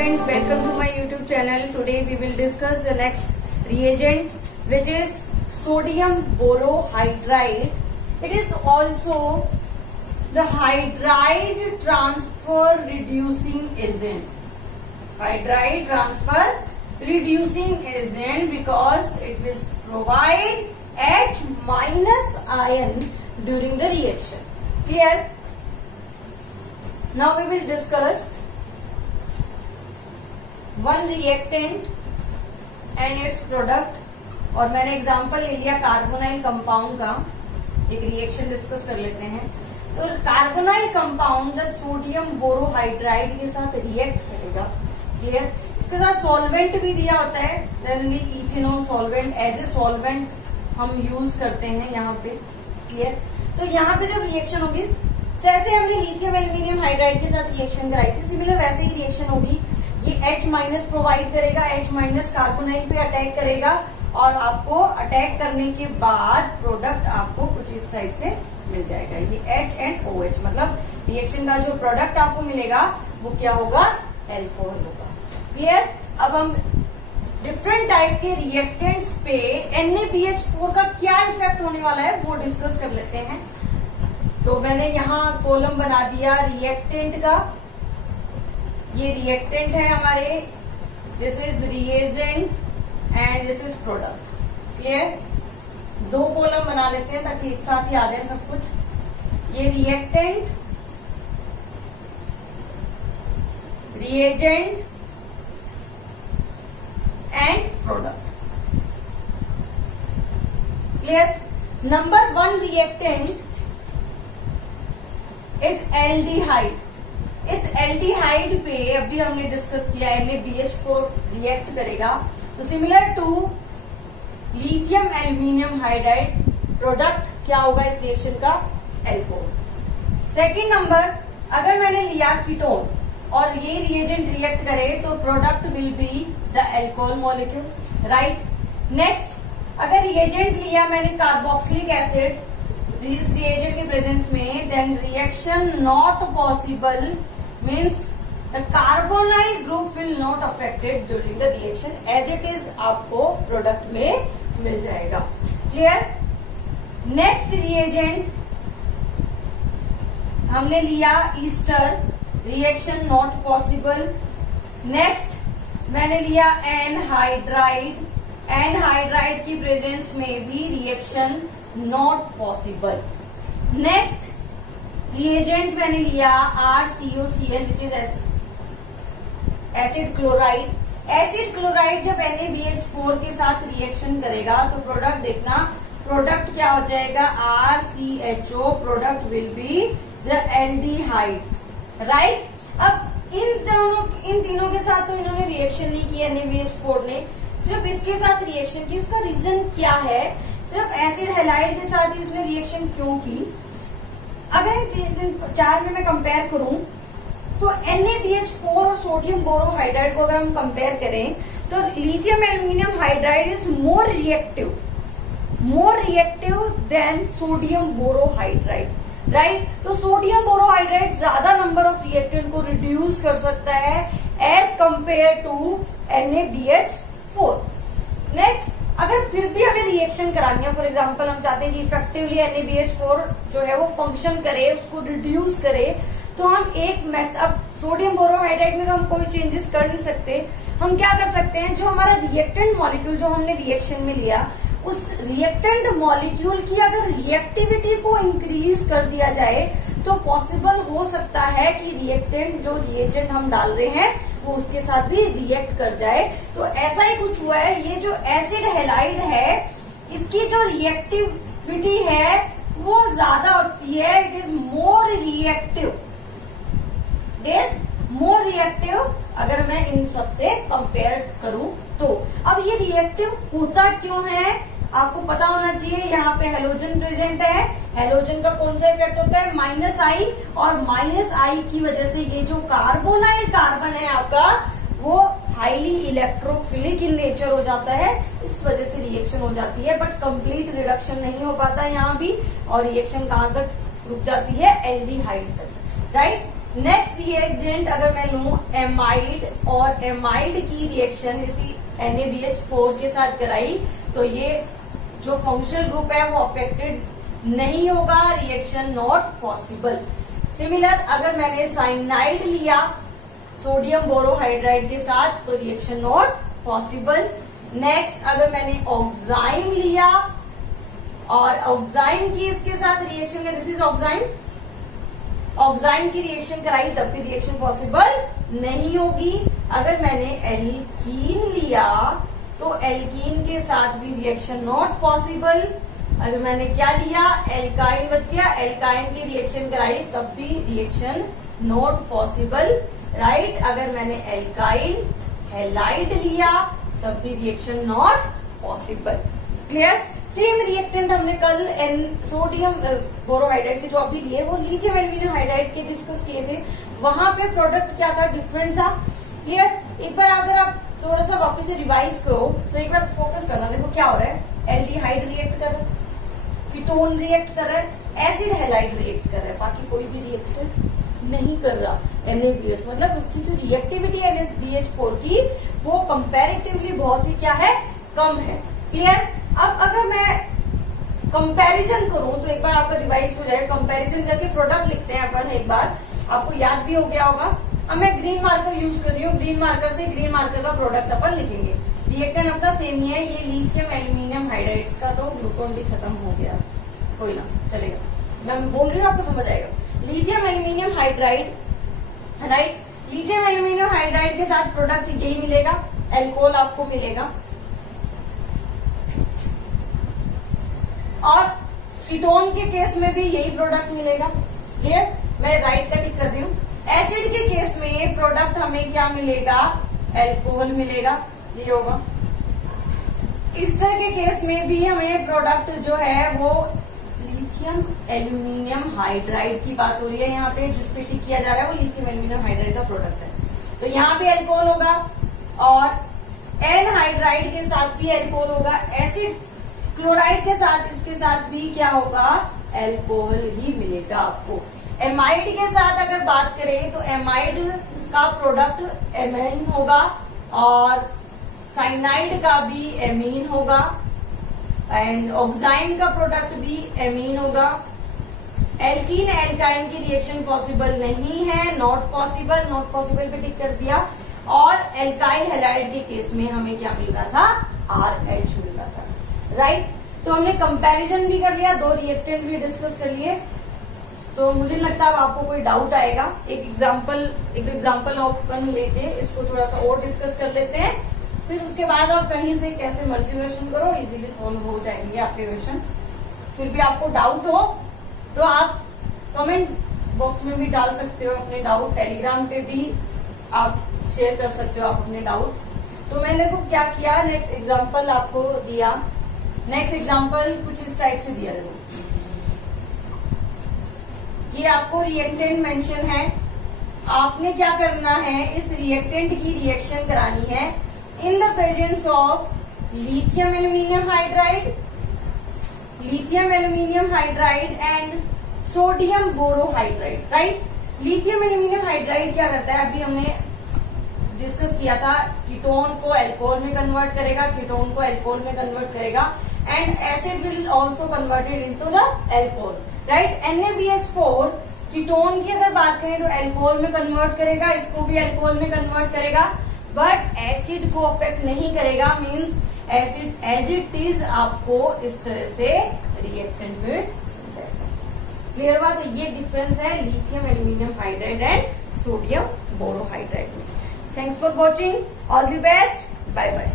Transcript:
student, welcome to my YouTube channel. Today we will discuss the next reagent which is sodium borohydride. It is also the hydride transfer reducing agent. Hydride transfer reducing agent because it will provide H minus ion during the reaction. Clear? Now we will discuss one reactant and its product. और मैंने example ले लिया carbonyl compound का. एक reaction discuss कर लेते हैं. तो कार्बोनाइल कंपाउंड जब सोडियम बोरोहाइड्राइड के साथ रिएक्ट करेगा, क्लियर, इसके साथ सॉल्वेंट भी दिया होता है. Generally ethanol solvent as a solvent हम यूज करते हैं यहाँ पे. क्लियर. तो यहाँ पे जब रिएक्शन होगी, जैसे हमने लिथियम एल्यूमिनियम हाइड्राइड के साथ रिएक्शन कराई थी, सिमिलर वैसे ही रिएक्शन होगी. ये H माइनस प्रोवाइड करेगा, H माइनस कार्बोनाइल पे अटैक करेगा और आपको अटैक करने के बाद प्रोडक्ट आपको कुछ इस टाइप से मिल जाएगा. ये H एंड OH, मतलब रिएक्शन का जो प्रोडक्ट आपको मिलेगा वो क्या होगा? एल्कोहल होगा. क्लियर. अब हम डिफरेंट टाइप के रिएक्टेंट्स पे NaBH4 का क्या इफेक्ट होने वाला है वो डिस्कस कर लेते हैं. तो मैंने यहाँ कॉलम बना दिया रिएक्टेंट का. ये रिएक्टेंट है हमारे, this is reagent and this is product. Clear. दो कॉलम बना लेते हैं ताकि एक साथ ही आ जाए सब कुछ. ये reactant, reagent and product. Clear. Number 1 reactant is aldehyde. इस एल्डिहाइड पे अभी हमने डिस्कस किया NaBH4 रिएक्ट करेगा. तो similar to lithium aluminium hydride, product क्या होगा इस रिएक्शन का? एल्कोहल. सेकेंड नंबर, अगर मैंने लिया कीटोन और ये रिएजेंट रिएक्ट करे तो product will be the alcohol molecule. Right. Next, अगर रिएजेंट लिया मैंने कार्बोक्सिलिक एसिड इस रिएजेंट के प्रेजेंस में, then reaction not possible means the carbonyl group will not affected during the reaction as it is आपको product में मिल जाएगा. क्लियर. नेक्स्ट रिएजेंट हमने लिया ester, reaction not possible. Next मैंने लिया एनहाइड्राइड, एनहाइड्राइड की प्रेजेंस में भी reaction not possible. Next reagent मैंने लिया RCOCl which is acid chloride. Acid chloride जब NaBH4 के साथ रिएक्शन करेगा तो प्रोडक्ट देखना, प्रोडक्ट क्या हो जाएगा? RCHO. Product will be the aldehyde. Right. अब इन तीनों के साथ तो इन्होंने रिएक्शन नहीं की NaBH4 ने, सिर्फ इसके साथ रिएक्शन की. उसका रीजन क्या है? सिर्फ एसिड हैलाइड के साथ ही उसने रिएक्शन क्यों की? अगर इन 4 में मैं कंपेयर करूं तो NaBH4 और सोडियम बोरोहाइड्राइड को अगर हम कंपेयर करें तो lithium aluminium hydride is more reactive than sodium borohydride. Right. तो सोडियम बोरोहाइड्राइड ज्यादा नंबर ऑफ रिएक्टेंट को रिड्यूस कर सकता है as compare to NaBH4. Next, अगर फिर भी हमें रिएक्शन करानी है, फॉर एग्जांपल हम चाहते हैं कि इफेक्टिवली NaBH4 जो है वो फंक्शन करे, उसको रिड्यूस करे, तो हम एक मेथड, सोडियम बोरोहाइड्राइड में तो हम कोई चेंजेस कर नहीं सकते. हम क्या कर सकते हैं, जो हमारा रिएक्टेंट मॉलिक्यूल जो हमने रिएक्शन में लिया, उस रिएक्टेंट मॉलिक्यूल की अगर रिएक्टिविटी को इंक्रीज कर दिया जाए तो पॉसिबल हो सकता है कि रिएक्टेंट जो रिएजेंट हम डाल रहे हैं वो उसके साथ भी रिएक्ट कर जाए. तो ऐसा ही कुछ हुआ है. ये जो एसिड हैलाइड है, इसकी जो रिएक्टिविटी है वो ज्यादा होती है. It is more reactive. अगर मैं इन सब से कंपेयर करूं तो. अब ये रिएक्टिव होता क्यों है आपको पता होना चाहिए. यहाँ पे हेलोजन प्रेजेंट है. हेलोजन का कौन सा इफेक्ट होता है? -I. और -I की वजह से ये जो कार्बोनाइल कार्बन है आपका वो हाईली इलेक्ट्रोफिलिक इन नेचर हो जाता है. इस वजह से रिएक्शन हो जाती है, बट कंप्लीट रिडक्शन नहीं हो पाता यहाँ भी, और रिएक्शन कहाँ तक रुक जाती है? एल्डिहाइड तक. राइट. नेक्स्ट रिएजेंट अगर मैं लूं एमाइड, और एमाइड की रिएक्शन इसी NaBH4 के साथ कराई तो ये जो फंक्शनल ग्रुप है वो अफेक्टेड नहीं होगा, रिएक्शन नॉट पॉसिबल। सिमिलर अगर मैंने साइनाइड लिया सोडियम बोरोहाइड्राइड के साथ तो रिएक्शन नॉट पॉसिबल। नेक्स्ट अगर मैंने ऑक्साइन लिया और ऑक्साइन की इसके साथ रिएक्शन में, दिस इज ऑक्साइन, ऑक्साइन की रिएक्शन कराई तब भी रिएक्शन पॉसिबल नहीं होगी। अगर मैंने एल्कीन लिया तो एल्कीन के साथ भी रिएक्शन नॉट पॉसिबल। अगर मैंने क्या लिया, एल्काइन बच गया, एल्काइन की रिएक्शन कराई तब भी रिएक्शन नॉट पॉसिबल, राइट। अगर मैंने एल्काइल हैलाइड लिया तब भी reaction not possible. Clear. Same reactant हमने कल सोडियम बोरोहाइड्राइड के जो अभी लिए वो लिथियम एल्यूमिनियम हाइड्राइड के डिस्कस किए थे, वहां पे प्रोडक्ट क्या था, डिफरेंट था। क्लियर। एक बार अगर आप थोड़ा सा वापस से रिवाइज करो तो एक बार फोकस करना, देखो क्या हो रहा है, एल्डिहाइड रिएक्ट कर रहा है, कीटोन रिएक्ट कर रहा है, एसिड हैलाइड रिएक्ट कर रहा है, बाकी कोई भी रिएक्शन नहीं कर रहा। NaBH मतलब उसकी जो रिएक्टिविटी NaBH4 की वो कंपैरेटिवली बहुत ही क्या है, कम है। क्लियर। अब अगर मैं कंपैरिजन करूं तो एक बार आपका रिवाइज हो जाएगा, कंपैरिजन करके प्रोडक्ट लिखते हैं अपन, एक बार आपको याद भी हो गया होगा। अब मैं ग्रीन मार्कर यूज कर रही हूँ, ग्रीन मार्कर से ग्रीन मार्कर का प्रोडक्ट अपन लिखेंगे। रिएक्टेंट अपना सेम ही है, ये लिथियम एल्यूमिनियम हाइड्राइड का तो ग्लूकोन डी खत्म हो गया, कोई ना चलेगा, मैं बोल रही हूँ आपको समझ आएगा। Lithium aluminium hydride, right, lithium aluminium hydride के साथ प्रोडक्ट यही मिलेगा, एल्कोहल आपको मिलेगा। और कीटोन के केस में भी यही प्रोडक्ट मिलेगा। क्लियर। मैं राइट का टिक कर रही हूँ। एसिड के केस में प्रोडक्ट हमें क्या मिलेगा, एल्कोहल मिलेगा, ये होगा। ईस्टर के केस में भी हमें प्रोडक्ट जो है वो लिथियम एल्यूमिनियम हाइड्राइड की बात हो रही है, यहाँ पे जिस पे टिक किया जा रहा है वो लिथियम एल्यूमिनियम हाइड्राइड का प्रोडक्ट है, तो यहाँ पे एल्कोहल होगा। और एनहाइड्राइड के साथ भी एल्कोहल होगा, एसिड क्लोराइड के साथ इसके साथ भी क्या होगा, एल्कोहल ही मिलेगा आपको। एमाइड के साथ अगर बात करें तो एमाइड का प्रोडक्ट एमाइन होगा और साइनाइड का भी एमीन होगा एंड ऑक्साइन का प्रोडक्ट भी एमीन होगा। एल्कीन एल्काइन की रिएक्शन पॉसिबल नहीं है, नॉट पॉसिबल, नॉट पॉसिबल पे टिक कर दिया। और एल्काइल हैलाइड के केस में हमें क्या मिलता था, RH मिलता था, राइट। तो हमने कंपैरिजन भी कर लिया, दो रिएक्टेंट भी डिस्कस कर लिए। तो मुझे लगता है आपको कोई डाउट आएगा, एक एग्जांपल ओपन लेके इसको थोड़ा सा और डिस्कस कर लेते हैं, फिर उसके बाद आप कहीं से कैसे मर्जी क्वेश्चन करो, इजीली सॉल्व हो जाएंगे आपके क्वेश्चन। फिर भी आपको डाउट हो तो आप कमेंट बॉक्स में भी डाल सकते हो अपने डाउट, टेलीग्राम पे भी आप शेयर कर सकते हो आप अपने डाउट। तो मैंने को क्या किया, नेक्स्ट एग्जाम्पल आपको दिया, नेक्स्ट एग्जाम्पल कुछ इस टाइप से दिया। देखो ये आपको रिएक्टेंट मेंशन है, आपने क्या करना है, इस रिएक्टेंट की रिएक्शन करानी है in the presence of lithium aluminium hydride and sodium borohydride, right. Lithium aluminium hydride क्या करता है, अभी हमने डिस्कस किया था, कीटोन को अल्कोहल में कन्वर्ट करेगा, कीटोन को अल्कोहल में कन्वर्ट करेगा and acid will also converted into the alcohol, right. NaBH4 ketone की अगर बात करें तो अल्कोहल में कन्वर्ट करेगा, इसको भी अल्कोहल में कन्वर्ट करेगा, बट एसिड को अफेक्ट नहीं करेगा, means acid as it is आपको इस तरह से रिएक्टेंट में समझाएगा। क्लियर हुआ। तो ये डिफरेंस है lithium aluminium hydride and sodium borohydride में। Thanks for watching, all the best, bye bye.